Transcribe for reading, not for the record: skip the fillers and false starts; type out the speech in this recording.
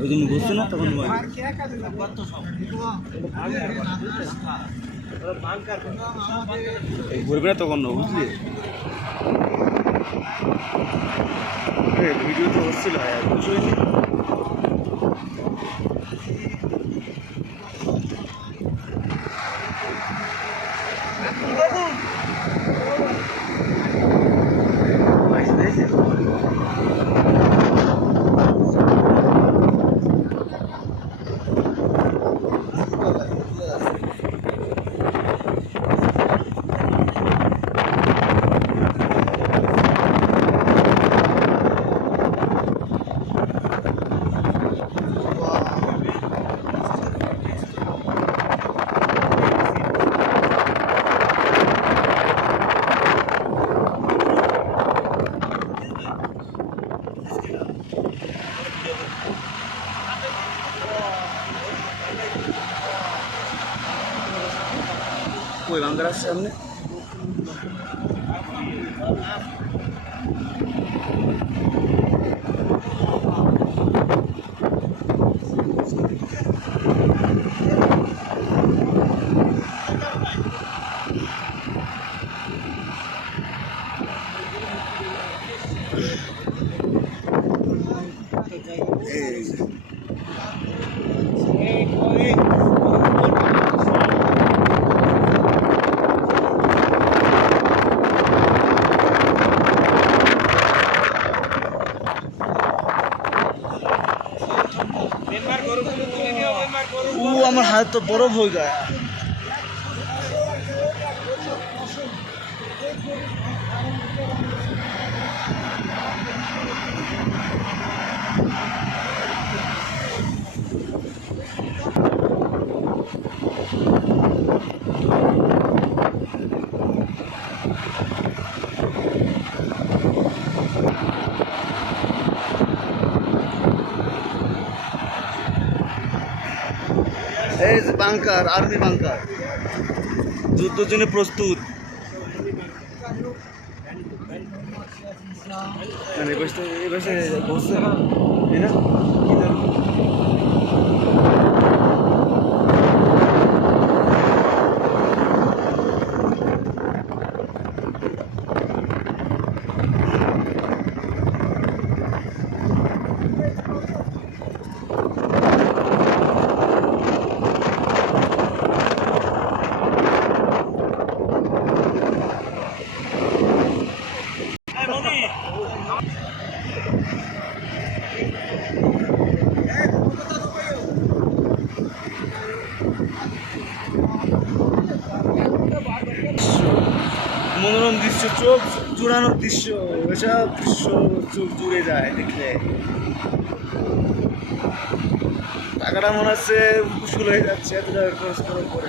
ওই জন্য বুঝছো না তখন ঘুরবে না তখন বুঝলি ভিডিও তো হচ্ছিল বুঝলি कोई बांगर আছে সামনে আমার হাত তো বরফ হয়ে যায় এই যে বাংকার আর্মি বাংকার যুদ্ধের জন্য প্রস্তুত এই বসে বসছে না মনোরম দৃশ্য চোখ জুড়ানোর দৃশ্য এসব দৃশ্য চোখ জুড়ে যায় দেখলে টাকাটা মনে হচ্ছে উসুল হয়ে যাচ্ছে এত টাকা খরচ করার পরে